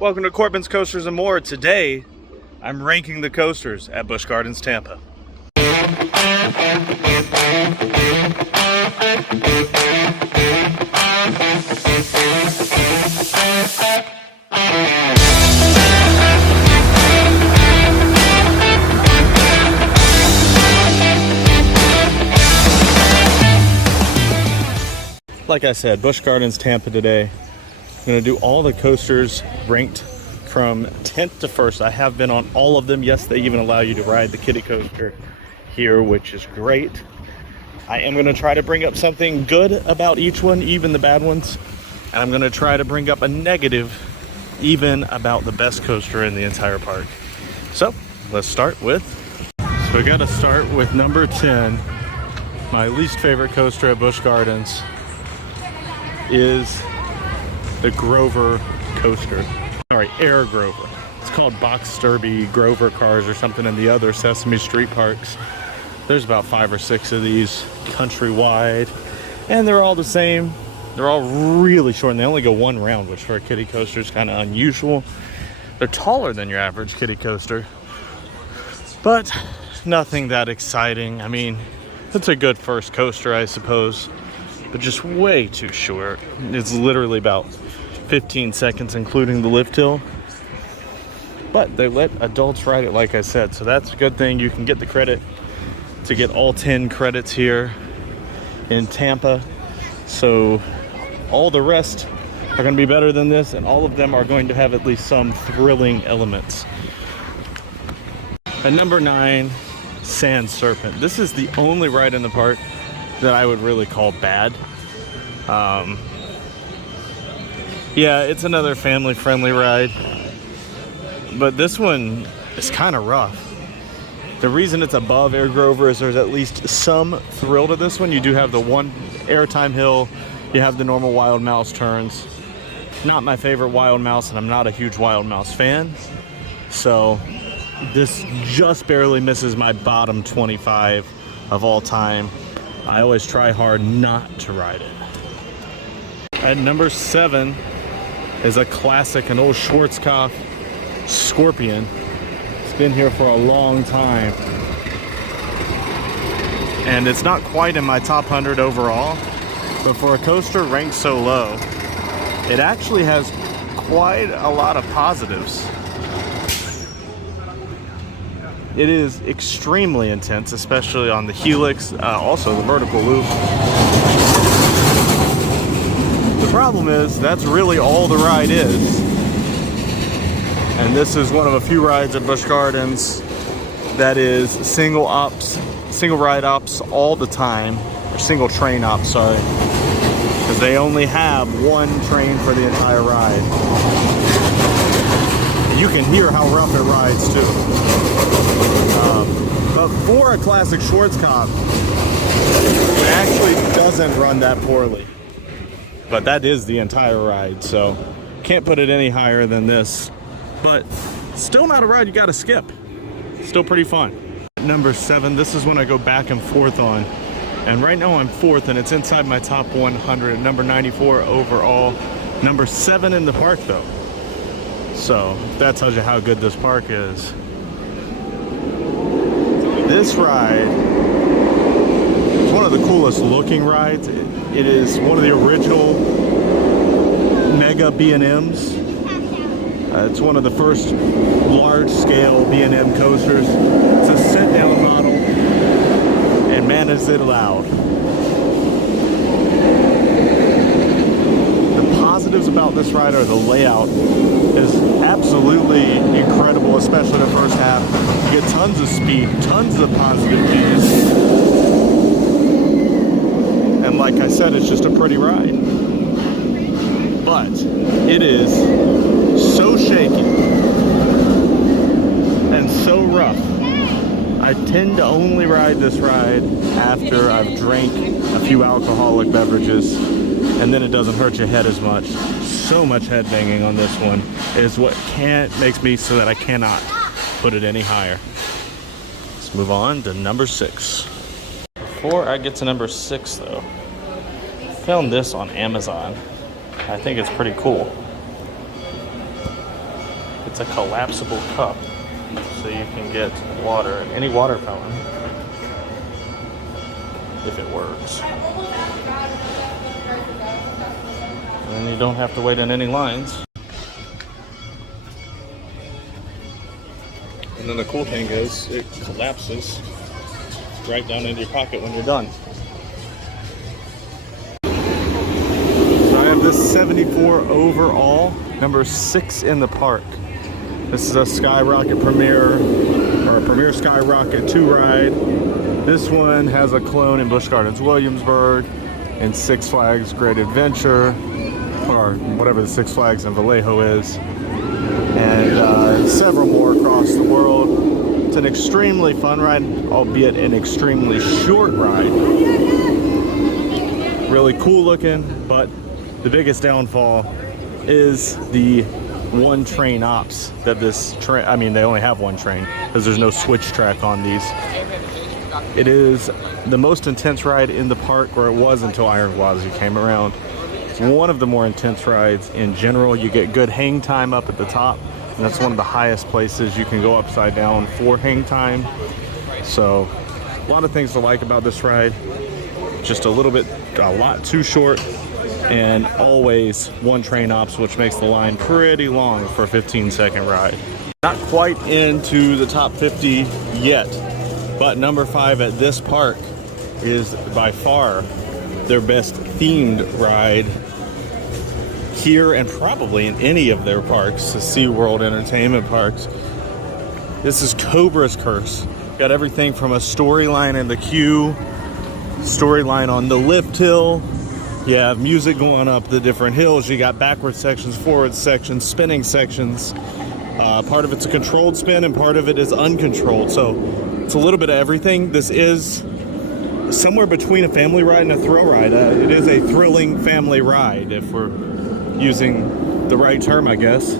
Welcome to Corbin's Coasters and More. Today, I'm ranking the coasters at Busch Gardens Tampa. Like I said, Busch Gardens Tampa today. I'm going to do all the coasters ranked from 10th to 1st. I have been on all of them. Yes, they even allow you to ride the kiddie coaster here, which is great. I am going to try to bring up something good about each one, even the bad ones. And I'm going to try to bring up a negative even about the best coaster in the entire park. So let's start with, so we got to start with number 10. My least favorite coaster at Busch Gardens is the Grover coaster. Sorry, Air Grover. It's called Box Derby Grover cars or something in the other Sesame Street parks. There's about 5 or 6 of these countrywide, and they're all the same. They're all really short, and they only go one round, which for a kiddie coaster is kind of unusual. They're taller than your average kiddie coaster, but nothing that exciting. I mean, it's a good first coaster, I suppose, but just way too short. It's literally about 15 seconds, including the lift hill. But they let adults ride it, like I said, so that's a good thing. You can get the credit to get all 10 credits here in Tampa. So all the rest are going to be better than this, and all of them are going to have at least some thrilling elements. At number 9, Sand Serpent. This is the only ride in the park that I would really call bad. Yeah, it's another family-friendly ride, but this one is kind of rough. The reason it's above Air Grover is there's at least some thrill to this one. You do have the one airtime hill, you have the normal Wild Mouse turns. Not my favorite Wild Mouse, and I'm not a huge Wild Mouse fan, so this just barely misses my bottom 25 of all time. I always try hard not to ride it. At number 7 is a classic, an old Schwarzkopf Scorpion. It's been here for a long time. And it's not quite in my top 100 overall, but for a coaster ranked so low, it actually has quite a lot of positives. It is extremely intense, especially on the helix, also the vertical loop. The problem is, that's really all the ride is. And this is one of a few rides at Busch Gardens that is single ride ops all the time, or single train ops, sorry. Because they only have one train for the entire ride. You can hear how rough it rides too. But for a classic Schwarzkopf, it actually doesn't run that poorly. But that is the entire ride, so can't put it any higher than this. But still not a ride you gotta skip. Still pretty fun. Number 7, this is one I go back and forth on. And right now I'm 4th, and it's inside my top 100. Number 94 overall. Number 7 in the park though. So that tells you how good this park is. This ride is one of the coolest looking rides. It is one of the original mega B&Ms. It's one of the first large-scale B&M coasters. It's a sit-down model, and man, is it loud. The positives about this ride are the layout is absolutely incredible, especially the first half. You get tons of speed, tons of positive Gs. And like I said, it's just a pretty ride. But it is so shaky and so rough. I tend to only ride this ride after I've drank a few alcoholic beverages, and then it doesn't hurt your head as much. So much head banging on this one is what makes me so that I cannot put it any higher. Let's move on to number 6. Before I get to number 6 though, I found this on Amazon. I think it's pretty cool. It's a collapsible cup, so you can get water at any water fountain if it works. And then you don't have to wait in any lines. And then the cool thing is it collapses right down into your pocket when you're done. So I have this 74 overall, number 6 in the park. This is a Skyrocket Premier, or a Premier Skyrocket 2 ride. This one has a clone in Busch Gardens Williamsburg and Six Flags Great Adventure, or whatever the Six Flags in Vallejo is, and several more across the world. It's an extremely fun ride, albeit an extremely short ride. Really cool looking, but the biggest downfall is the one train ops that this train, I mean, they only have one train because there's no switch track on these. It is the most intense ride in the park, or it was until Iron Gwazi came around. It's one of the more intense rides in general. You get good hang time up at the top, and that's one of the highest places you can go upside down for hang time. So a lot of things to like about this ride. Just a lot too short, and always one train ops, which makes the line pretty long for a 15-second ride. Not quite into the top 50 yet, but number 5 at this park is by far their best themed ride here, and probably in any of their parks, the SeaWorld entertainment parks. This is Cobra's Curse. Got everything from a storyline in the queue, storyline on the lift hill. You have music going up the different hills. You got backward sections, forward sections, spinning sections. Part of it's a controlled spin and part of it is uncontrolled. So it's a little bit of everything. This is somewhere between a family ride and a thrill ride. It is a thrilling family ride, if we're using the right term, I guess.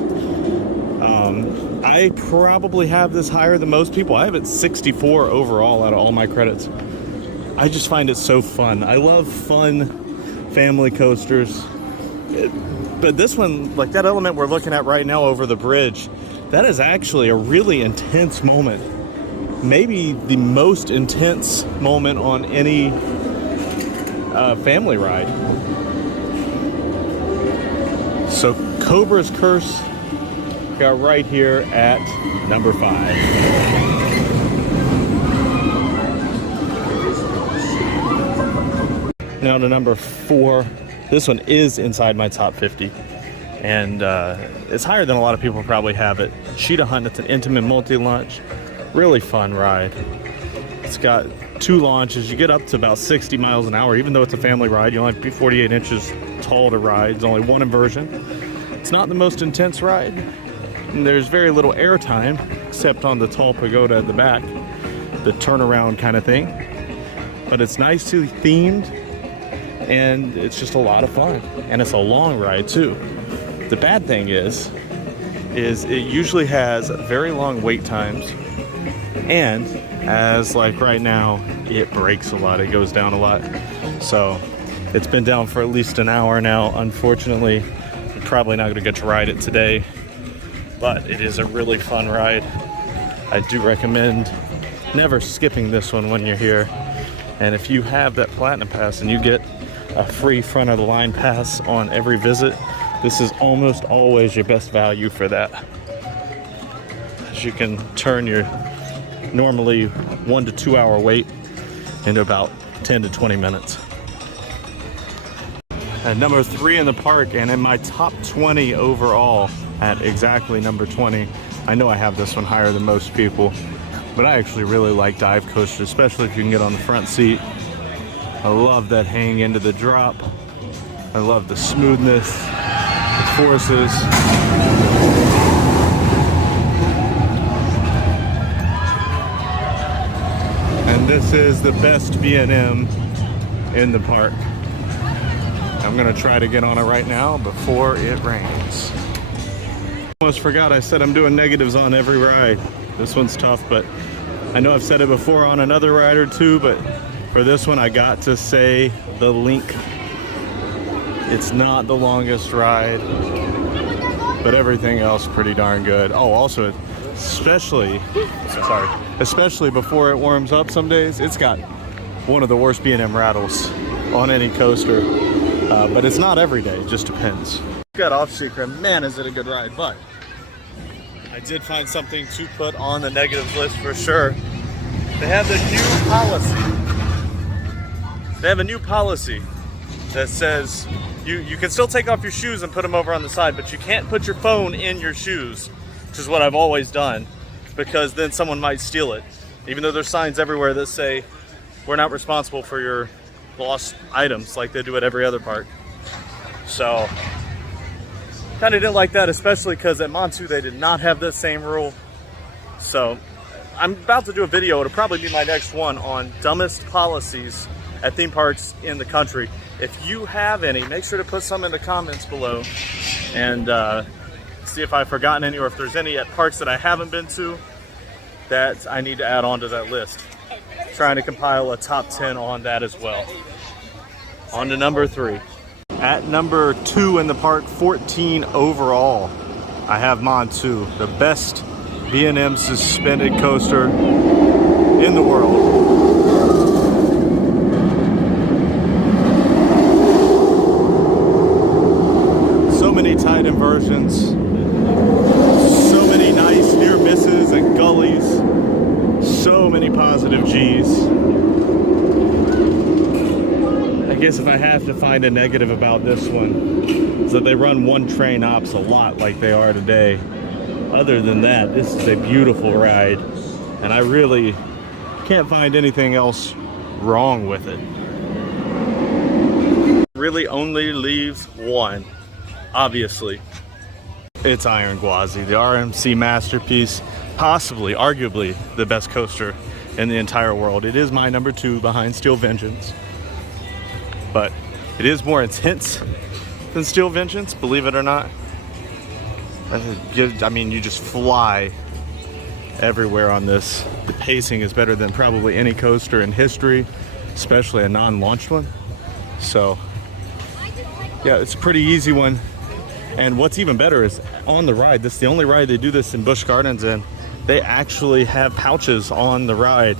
I probably have this higher than most people. I have it 64 overall out of all my credits. I just find it so fun. I love fun family coasters, but this one, like that element we're looking at right now over the bridge, that is actually a really intense moment. Maybe the most intense moment on any family ride. So Cobra's Curse got right here at number 5. Now to number 4. This one is inside my top 50, and it's higher than a lot of people probably have it. Cheetah Hunt. It's an intimate multi-launch, really fun ride. It's got 2 launches. You get up to about 60 miles an hour, even though it's a family ride. You only have to be 48 inches tall to ride. There's only one inversion. It's not the most intense ride, and there's very little air time except on the tall pagoda at the back, the turnaround kind of thing. But it's nicely themed, and it's just a lot of fun, and it's a long ride too. The bad thing is it usually has very long wait times, and as like right now, it breaks a lot, it goes down a lot. So it's been down for at least an hour now. Unfortunately, I'm probably not gonna get to ride it today, but it is a really fun ride. I do recommend never skipping this one when you're here. And if you have that Platinum Pass and you get a free front of the line pass on every visit, this is almost always your best value for that, as you can turn your normally 1 to 2 hour wait into about 10 to 20 minutes. At number 3 in the park, and in my top 20 overall at exactly number 20. I know I have this one higher than most people, but I actually really like dive coasters, especially if you can get on the front seat. I love that hang into the drop. I love the smoothness, the forces. And this is the best B&M in the park. I'm gonna try to get on it right now before it rains. Almost forgot, I said I'm doing negatives on every ride. This one's tough, but I know I've said it before on another ride or two, but for this one I got to say the length. It's not the longest ride. but everything else pretty darn good. Oh, also, especially before it warms up some days, it's got one of the worst B&M rattles on any coaster. But it's not every day, it just depends. Got off secret, man, is it a good ride, but I did find something to put on the negatives list for sure. They have the new policy. They have a new policy that says you can still take off your shoes and put them over on the side, but you can't put your phone in your shoes, which is what I've always done, because then someone might steal it. Even though there's signs everywhere that say, we're not responsible for your lost items like they do at every other park. So, kind of didn't like that, especially because at Montu they did not have the same rule. So, I'm about to do a video, it'll probably be my next one, on dumbest policies at theme parks in the country. If you have any, make sure to put some in the comments below and see if I've forgotten any, or if there's any at parks that I haven't been to that I need to add on to that list. Trying to compile a top 10 on that as well. On to number 3. At number 2 in the park, 14 overall, I have Montu, the best B&M suspended coaster in the world. So many tight inversions, so many nice near misses and gullies, so many positive G's. I guess if I have to find a negative about this one, is that they run one train ops a lot like they are today. Other than that, this is a beautiful ride, and I really can't find anything else wrong with it. Really only leaves one, obviously. It's Iron Gwazi, the RMC masterpiece, possibly, arguably, the best coaster in the entire world. It is my number 2 behind Steel Vengeance, but it is more intense than Steel Vengeance, believe it or not. I mean, you just fly everywhere on this. The pacing is better than probably any coaster in history, especially a non-launched one. So, yeah, it's a pretty easy one. And what's even better is on the ride, this is the only ride they do this in Busch Gardens, and they actually have pouches on the ride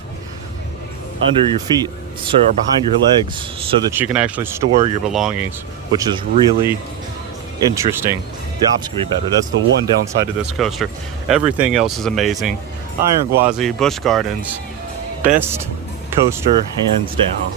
under your feet, or behind your legs, so that you can actually store your belongings, which is really interesting. The ops could be better. That's the one downside of this coaster. Everything else is amazing. Iron Gwazi, Busch Gardens, best coaster hands down.